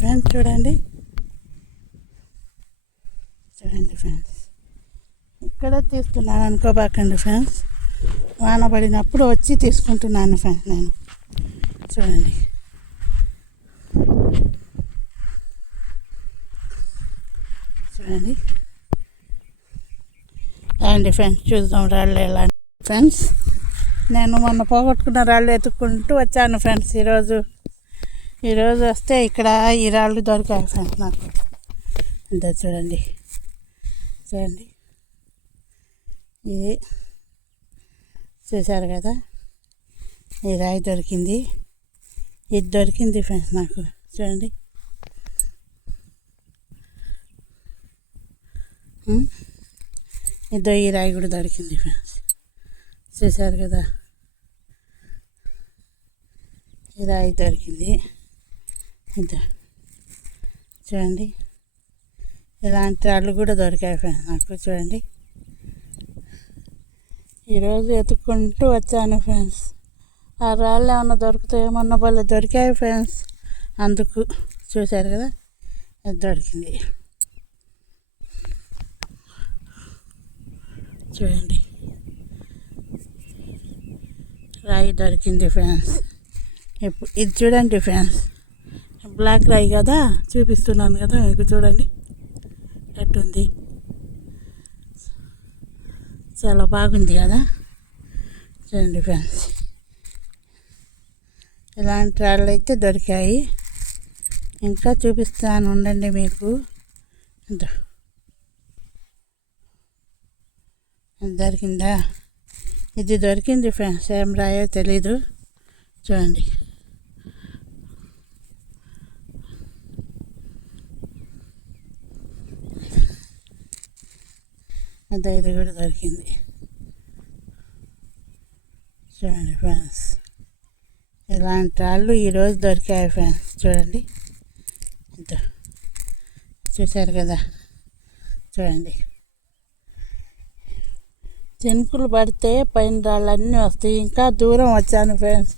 Friends చూడండి friends, ఇక్కడ తీసుకున్నాను అనుకోబాకండి ఫ్రెండ్స్. వాన పడినప్పుడు వచ్చి తీసుకుంటున్నాను ఫ్రెండ్స్ నేను. చూడండి అండి ఫ్రెండ్స్, చూద్దాం రాళ్ళు ఎలా. ఫ్రెండ్స్ నేను మొన్న పోగొట్టుకున్న రాళ్ళు ఎత్తుక్కుంటూ వచ్చాను ఫ్రెండ్స్. ఈరోజు వస్తే ఇక్కడ ఈ రాళ్ళు దొరికాయి ఫ్రెండ్స్ నాకు. అంతే చూడండి ఇది చూసారు కదా, ఈ రాయి దొరికింది. ఇది దొరికింది ఫ్రెండ్స్ నాకు. చూడండి ఇదో ఈ రాయి కూడా దొరికింది ఫ్రెండ్స్. చూసారు కదా, ఈ రాయి దొరికింది. ఇదో చూడండి, ఇలాంటి రాళ్ళు కూడా దొరికాయి ఫ్రెండ్స్ నాకు. చూడండి ఈరోజు ఎత్తుక్కుంటూ వచ్చాను ఫ్రెండ్స్. ఆ రాళ్ళు ఏమన్నా దొరుకుతాయో, మొన్న వాళ్ళు దొరికాయి ఫ్రెండ్స్. అందుకు చూశారు కదా, అది దొరికింది. చూడండి రాయి దొరికింది ఫ్రెండ్స్. ఇప్పుడు ఇది చూడండి ఫ్రెండ్స్, బ్లాక్ రాయి కదా, చూపిస్తున్నాను కదా మీకు. చూడండి ఎట్టుంది, చాలా బాగుంది కదా. చూడండి ఫ్రెండ్స్, ఇలాంటి రాళ్ళు అయితే దొరికాయి. ఇంకా చూపిస్తాను ఉండండి మీకు. దొరికిందా? ఇది దొరికింది ఫ్రెండ్స్, ఏం రాయో తెలీదు. చూడండి అదే, ఇది కూడా దొరికింది. చూడండి ఫ్రెండ్స్, ఇలాంటి రాళ్ళు ఈరోజు దొరికాయి ఫ్రెండ్స్. చూడండి చూశారు కదా. చూడండి చినుకులు పడితే పైన రాళ్ళన్నీ వస్తాయి. ఇంకా దూరం వచ్చాను ఫ్రెండ్స్.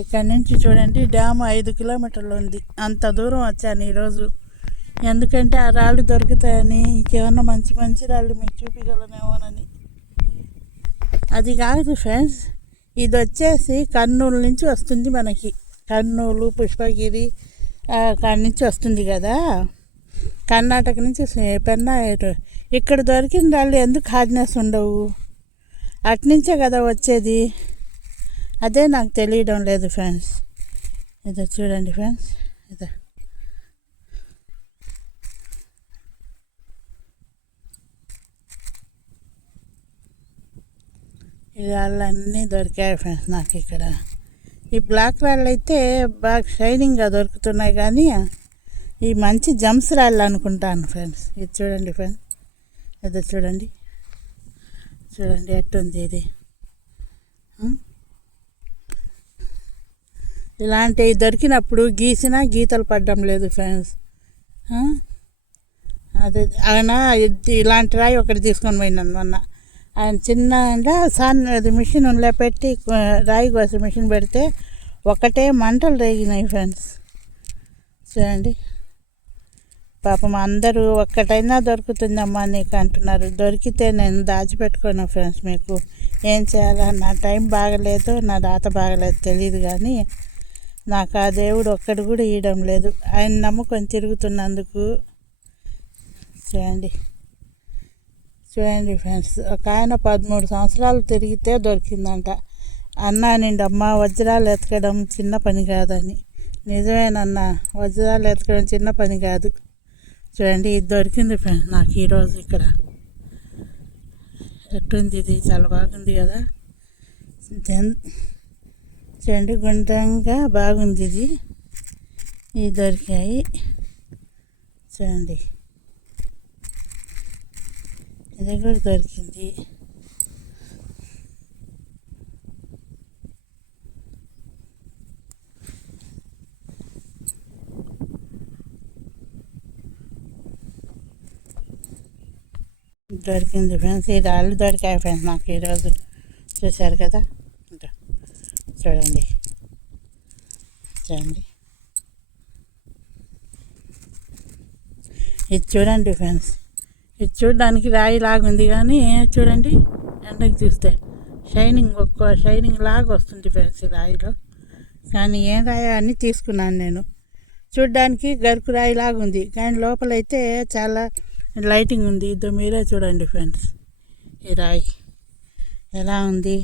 ఇక్కడ నుంచి చూడండి, డ్యామ్ 5 కిలోమీటర్లు ఉంది. అంత దూరం వచ్చాను ఈరోజు. ఎందుకంటే ఆ రాళ్ళు దొరుకుతాయని, ఇంకేమన్నా మంచి రాళ్ళు మీకు చూపించగలనేమోనని. అది కాదు ఫ్రెండ్స్, ఇది వచ్చేసి కర్నూలు నుంచి వస్తుంది మనకి. కర్నూలు, పుష్పగిరి కాడి నుంచి వస్తుంది కదా, కర్ణాటక నుంచి పెన్నా. ఇక్కడ దొరికిన రాళ్ళు ఎందుకు హార్డ్నెస్ ఉండవు? అట్నుంచే కదా వచ్చేది. అదే నాకు తెలియడం లేదు ఫ్రెండ్స్. ఇదో చూడండి ఫ్రెండ్స్, ఇదో ఈ రాళ్ళన్నీ దొరికాయి ఫ్రెండ్స్ నాకు ఇక్కడ. ఈ బ్లాక్ రాళ్ళు అయితే బాగా షైనింగ్గా దొరుకుతున్నాయి, కానీ ఈ మంచి జమ్స్ రాళ్ళు అనుకుంటాను ఫ్రెండ్స్. ఇది చూడండి ఫ్రెండ్స్, ఇదో చూడండి ఎట్టుంది ఇది. ఇలాంటివి దొరికినప్పుడు గీసినా గీతలు పడడం లేదు ఫ్రెండ్స్. అదే ఆయన ఇలాంటి రాయి ఒకటి తీసుకొని పోయినాను మొన్న. ఆయన చిన్నగా అది మిషన్ పెట్టి రాయి కోసే మిషన్ పెడితే ఒకటే మంటలు రేగినాయి ఫ్రెండ్స్. చూడండి పాపం అందరూ ఒక్కటైనా దొరుకుతుందమ్మా నీకు అంటున్నారు. దొరికితే నేను దాచిపెట్టుకున్నాను ఫ్రెండ్స్. మీకు ఏం చేయాలా, నా టైం బాగలేదు, నా రాత బాగలేదు తెలియదు, కానీ నాకు ఆ దేవుడు ఒక్కడు కూడా ఇవ్వడం లేదు. ఆయన నమ్ముకొని తిరుగుతున్నందుకు. చూడండి ఫ్రెండ్స్, ఒక ఆయన 13 సంవత్సరాలు తిరిగితే దొరికిందంట. అన్నా నిండమ్మా, వజ్రాలు ఎతకడం చిన్న పని కాదని. నిజమేనన్నా, వజ్రాలు ఎతకడం చిన్న పని కాదు. చూడండి ఇది దొరికింది ఫ్రెండ్స్ నాకు ఈరోజు ఇక్కడ. ఎట్టుంది ఇది, చాలా బాగుంది కదా. చూడండి గుండ్రంగా బాగుంది ఇది. ఇవి దొరికాయి. చూడండి ఇది కూడా దొరికింది. దొరికింది ఫ్రెండ్స్, ఈ రాళ్ళు దొరికాయి ఫ్రెండ్స్ నాకు ఈరోజు. చూశారు కదా, చూడండి ఇది చూడండి ఫ్రెండ్స్, ఇది చూడడానికి రాయి లాగుంది కానీ చూడండి ఎండకి చూస్తే షైనింగ్ లాగా వస్తుంది ఫ్రెండ్స్ ఈ రాయిలో. కానీ ఏం రాయి అని తీసుకున్నాను నేను. చూడ్డానికి గరుకు రాయి లాగా ఉంది కానీ లోపలైతే చాలా లైటింగ్ ఉంది. ఇదో మీరే చూడండి ఫ్రెండ్స్ ఈ రాయి ఎలా ఉంది.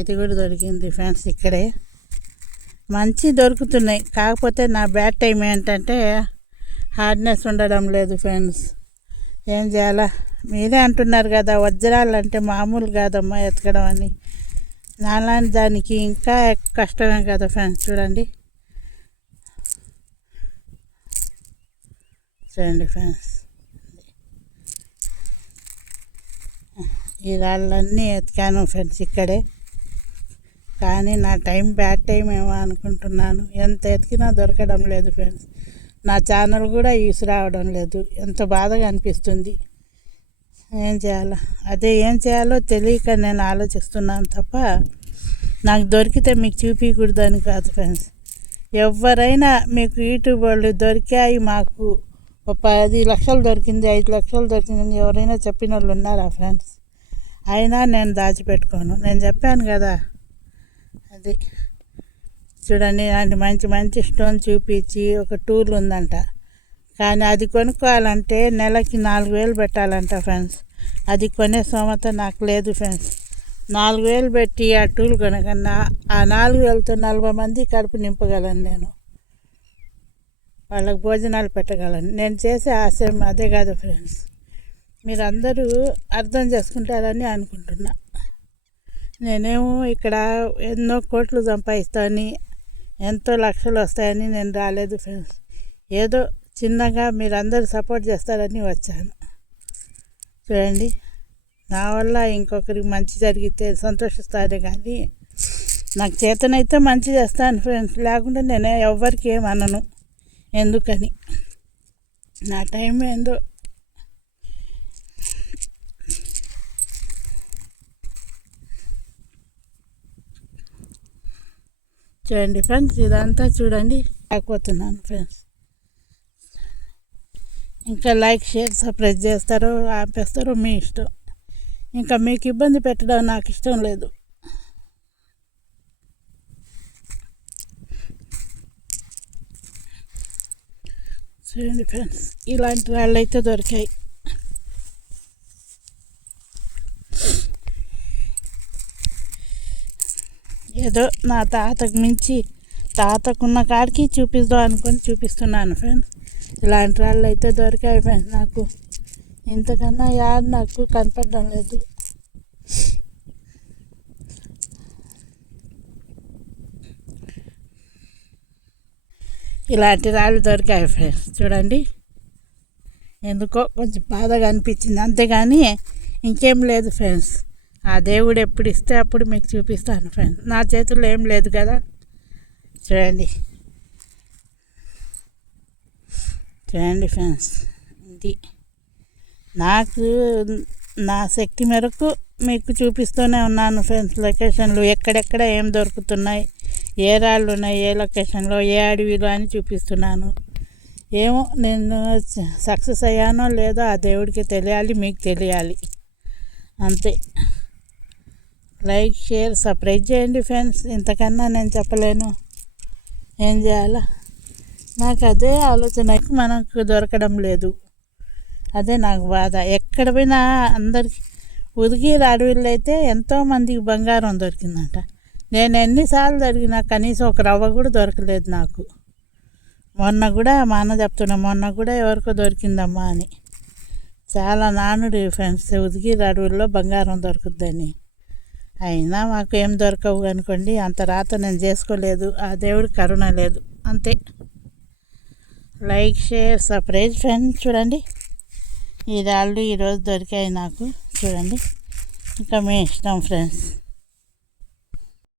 ఇది కూడా దొరికింది ఫ్రెండ్స్. ఇక్కడే మంచి దొరుకుతున్నాయి. కాకపోతే నా బ్యాడ్ టైం ఏంటంటే హార్డ్నెస్ ఉండడం లేదు ఫ్రెండ్స్. ఏం చేయాలా, మీరే అంటున్నారు కదా వజ్రాలు అంటే మామూలు కాదమ్మా ఎతకడం అని. నాలాంటి దానికి ఇంకా కష్టమే కదా ఫ్రెండ్స్. చూడండి ఫ్రెండ్స్, ఈ రాళ్ళన్నీ ఎతికాను ఫ్రెండ్స్ ఇక్కడే. కానీ నా టైం బ్యాడ్ టైం ఏమో అనుకుంటున్నాను. ఎంత ఎతికినా దొరకడం లేదు ఫ్రెండ్స్. నా ఛానల్ కూడా యూస్ రావడం లేదు. ఎంత బాధగా అనిపిస్తుంది. ఏం చేయాలో తెలియక నేను ఆలోచిస్తున్నాను తప్ప నాకు దొరికితే మీకు చూపించకూడదని కాదు ఫ్రెండ్స్. ఎవరైనా మీకు యూట్యూబ్ వాళ్ళు దొరికాయి మాకు 10 లక్షలు దొరికింది 5 లక్షలు దొరికిందని ఎవరైనా చెప్పిన వాళ్ళు ఉన్నారా ఫ్రెండ్స్? అయినా నేను దాచిపెట్టుకోను. నేను చెప్పాను కదా, అది చూడండి ఇలాంటి మంచి స్టోన్ చూపించి ఒక టూర్ ఉందంట. కానీ అది కొనుక్కోవాలంటే నెలకి 4,000 పెట్టాలంట ఫ్రెండ్స్. అది కొనే స్తోమత నాకు లేదు ఫ్రెండ్స్. 4,000 పెట్టి ఆ టూల్ కొనకన్నా ఆ 4,000తో 40 మంది కడుపు నింపగలను. నేను వాళ్ళకి భోజనాలు పెట్టగలను. నేను చేసే ఆశయం అదే కాదు ఫ్రెండ్స్. మీరందరూ అర్థం చేసుకుంటారని అనుకుంటున్నా. నేనేమో ఇక్కడ ఎన్నో కోట్లు సంపాదిస్తానని ఎంతో లక్షలు వస్తాయని నేను రాలేదు ఫ్రెండ్స్. ఏదో చిన్నగా మీరందరూ సపోర్ట్ చేస్తారని వచ్చాను. చూడండి, నా వల్ల ఇంకొకరికి మంచి జరిగితే సంతోషిస్తానే కానీ నాకు చేతనైతే మంచి చేస్తాను ఫ్రెండ్స్. లేకుంటే నేను ఎవ్వరికి ఏమనను. ఎందుకని నా టైం ఏందో. చూడండి ఫ్రెండ్స్, ఇదంతా చూడండి ఆగిపోతున్నాను ఫ్రెండ్స్. ఇంకా లైక్ షేర్ సబ్స్క్రైబ్ చేస్తారో ఆపేస్తారో మీ ఇష్టం. ఇంకా మీకు ఇబ్బంది పెట్టడం నాకు ఇష్టం లేదు. చూడండి ఫ్రెండ్స్, ఇలాంటి రాళ్ళు అయితే దొరికాయి. ఏదో నా తాతకున్న కాడికి చూపిద్దాం అనుకొని చూపిస్తున్నాను ఫ్రెండ్స్. ఇలాంటి రాళ్ళు అయితే దొరికాయి ఫ్రెండ్స్. నాకు ఇంతకన్నా యాడ్ నాకు కనపడడం లేదు. ఇలాంటి రాళ్ళు దొరికాయి ఫ్రెండ్స్. చూడండి, ఎందుకో కొంచెం బాధగా అనిపించింది అంతేగాని ఇంకేం లేదు ఫ్రెండ్స్. ఆ దేవుడు ఎప్పుడు ఇస్తే అప్పుడు మీకు చూపిస్తాను ఫ్రెండ్స్. నా చేతుల్లో ఏం లేదు కదా. చూడండి ఫ్రెండ్స్, ఇది నాకు నా శక్తి మేరకు మీకు చూపిస్తూనే ఉన్నాను ఫ్రెండ్స్. లొకేషన్లు ఎక్కడెక్కడ ఏం దొరుకుతున్నాయి, ఏ రాళ్ళు ఉన్నాయి, ఏ లొకేషన్లో, ఏ అడవిలో అని చూపిస్తున్నాను. ఏమో నేను సక్సెస్ అయ్యానో లేదో ఆ దేవుడికి తెలియాలి, మీకు తెలియాలి అంతే. లైక్ షేర్ సబ్స్క్రైబ్ చేయండి ఫ్రెండ్స్. ఇంతకన్నా నేను చెప్పలేను. ఏం చేయాలా, నాకు అదే ఆలోచన. మనకు దొరకడం లేదు, అదే నాకు బాధ. ఎక్కడ పోయినా అందరికి ఉదిగిరి అడవిలో అయితే ఎంతోమందికి బంగారం దొరికిందంట. నేను ఎన్నిసార్లు అడిగినా కనీసం ఒక రవ్వ కూడా దొరకలేదు నాకు. మొన్న కూడా మా అన్న చెప్తున్నా, మొన్న కూడా ఎవరికో దొరికిందమ్మా అని. చాలా నానుడు ఫ్రెండ్స్, ఉదిగిరి అడవుల్లో బంగారం దొరుకుద్దని. అయినా మాకు ఏం దొరకవు అనుకోండి. అంత రాత నేను చేసుకోలేదు, ఆ దేవుడి కరుణ లేదు అంతే. Like share subscribe friends. చూడండి, ఈ రాళ్ళు ఈరోజు దొరికాయి నాకు. చూడండి, ఇంకా మీ ఇష్టం ఫ్రెండ్స్.